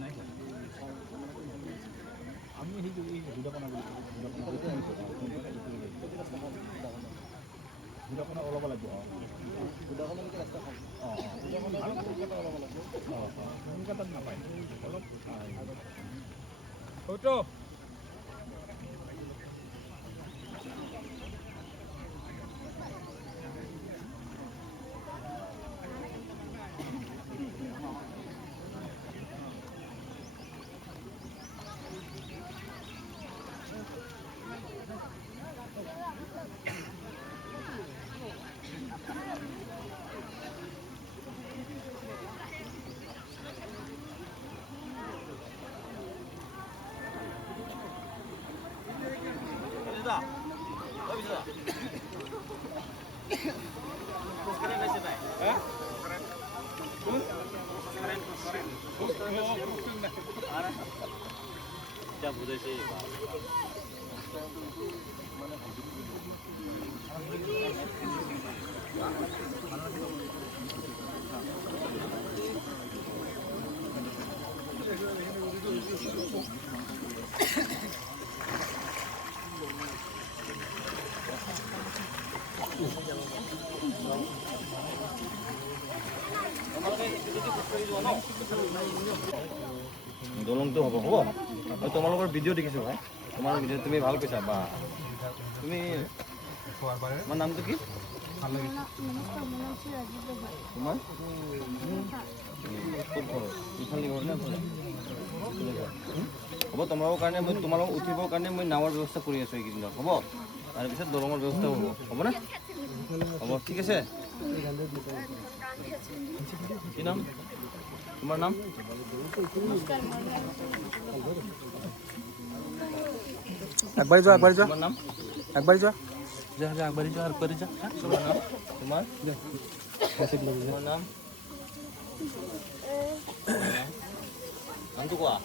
নাই ছাৰ আমি সেইটো এই সুবিধাকণা বুলি সুবিধাকণা ওলাব লাগিব সুবিধাকণালৈকে ৰাস্তা খাম কলকাতাত নাপায় অলপ হয়তো क्या बुझाइছে দলংটো হ'ব হ'ব মই তোমালোকৰ ভিডিঅ' দেখিছোঁ ভাই তোমাৰ ভিডিঅ' তুমি ভাল কৈছা বা তুমি তোমাৰ নামটো কি তোমাৰ ইফালে ঘৰ নে হ'ব তোমালোকৰ কাৰণে মই তোমালোকক উঠিবৰ কাৰণে মই নাৱৰ ব্যৱস্থা কৰি আছোঁ এইকেইদিনত হ'ব তাৰপিছত দলঙৰ ব্যৱস্থা হ'ব হ'বনে হ'ব ঠিক আছে কি নাম তোমাৰ নাম একবারই যাও তোমার নাম একবারই যাও একবারই যাও আর করে যা তোমার নাম তোমার তোমার নাম নাম তো কোয়া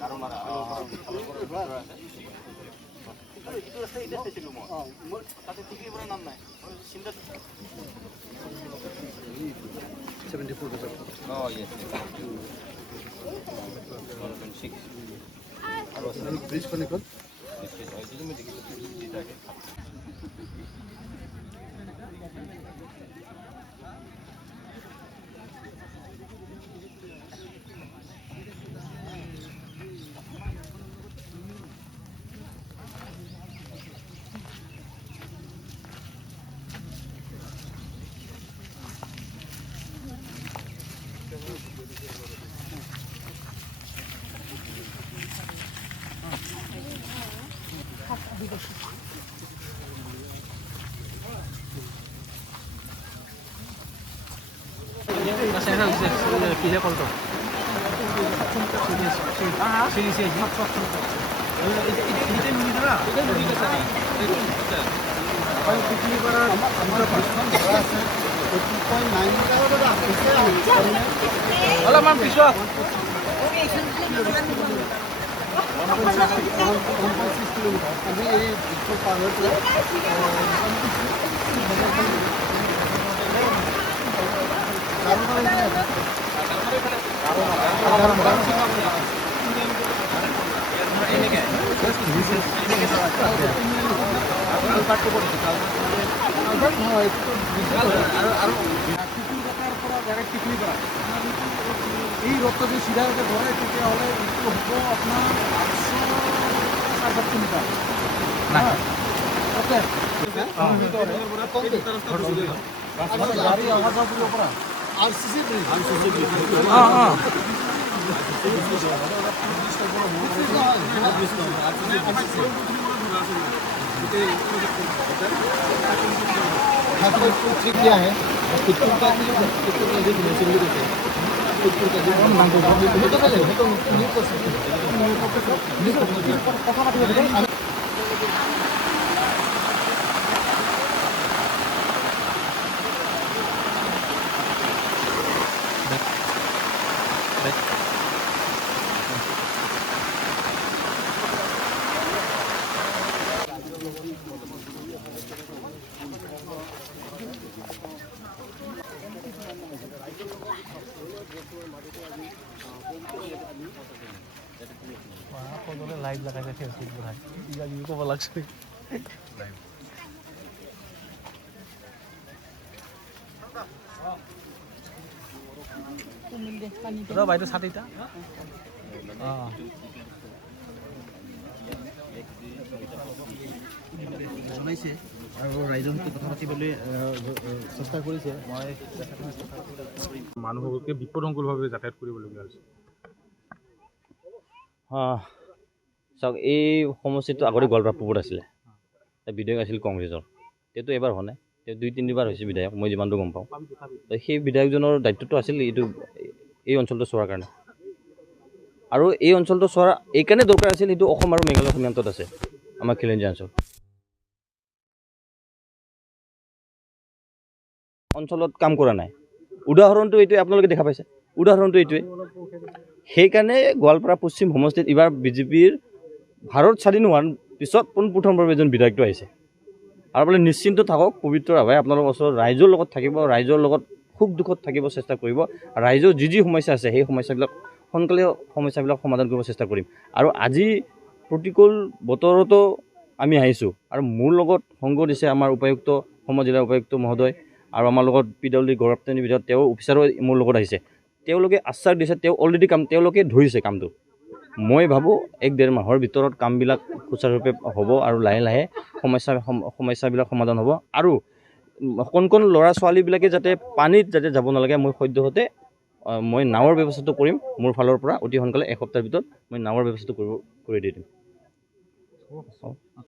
কারণ নাম নাই 74 Oh yes. ব্রিজ কোনে কোন কিহে কলটো অলপমান পিছত এই রথটা যদি সিধাকে ধরে তেতিয়াহ'লে এইটো হ'ব আপোনাৰ 860 মিটাৰ গাড়ী অহা যোৱা কৰিব পৰা RCC ব্ৰিজ ठीक किया है कितने का আছে। লাইভ লাগাইছে ফেসবুক বনাই কিবা কিবি ক'ব লাগছে বাইদেউ ছাতিটা জনাইছে আৰু ৰাইজৰ সৈতে কথা পাতিবলৈ চেষ্টা কৰিছে। মই মানুহকে বিপদসংকুলভাৱে যাতায়াত কৰিবলগীয়া হৈছে। চাওক, এই সমষ্টিটো আগতে গোৱালপাৰা পূবত আছিলে, বিধায়ক আছিল কংগ্ৰেছৰ। তেওঁতো এবাৰ হোৱা নাই, তেওঁ 2-3বাৰ হৈছে বিধায়ক, মই যিমানটো গম পাওঁ। সেই বিধায়কজনৰ দায়িত্বটো আছিল এই অঞ্চলটো চোৱাৰ কাৰণে, আৰু এই অঞ্চলটো চোৱাৰ এইকাৰণে দৰকাৰ আছিল, সেইটো অসম আৰু মেঘালয় সীমান্তত আছে, আমাৰ খিলঞ্জীয়া অঞ্চলত কাম কৰা নাই। উদাহৰণটো এইটোৱে, আপোনালোকে দেখা পাইছে, উদাহৰণটো এইটোৱে। সেইকাৰণে গোৱালপাৰা পশ্চিম সমষ্টিত এইবাৰ বিজেপিৰ ভাৰত স্বাধীন হোৱাৰ পিছত পোনপ্ৰথমভাৱে এজন বিধায়কটো আহিছে। আৰু বোলে নিশ্চিন্ত থাকক, পবিত্ৰ ৰাভাই আপোনালোকৰ ওচৰত ৰাইজৰ লগত থাকিব, ৰাইজৰ লগত সুখ দুখত থাকিব চেষ্টা কৰিব। ৰাইজৰ যি সমস্যা আছে সেই সমস্যাবিলাক সোনকালে সমাধান কৰিব চেষ্টা কৰিম। আৰু আজি প্ৰতিকূল বতৰতো আমি আহিছোঁ, আৰু মোৰ লগত সংগ দিছে আমাৰ উপায়ুক্ত, অসম জিলাৰ উপায়ুক্ত মহোদয়, আৰু আমাৰ লগত PWD গৌৰৱনী বিধায়ক, তেওঁৰ অফিচাৰো মোৰ লগত আহিছে। তেওঁলোকে আশ্বাস দিছে, অলৰেডি তেওঁলোকে ধৰিছে কামটো। মই ভাবোঁ 1-1.5 মাহৰ ভিতৰত কামবিলাক সুচাৰুৰূপে হ'ব, আৰু লাহে লাহে সমস্যাবিলাক সমাধান হ'ব। আৰু কণ কণ ল'ৰা ছোৱালীবিলাকে যাতে পানীত যাব নালাগে, মই সদ্যহতে মই নাৱৰ ব্যৱস্থাটো কৰিম। মোৰ ফালৰ পৰা অতি সোনকালে এসপ্তাহৰ ভিতৰত মই নাৱৰ ব্যৱস্থাটো কৰি দি দিম।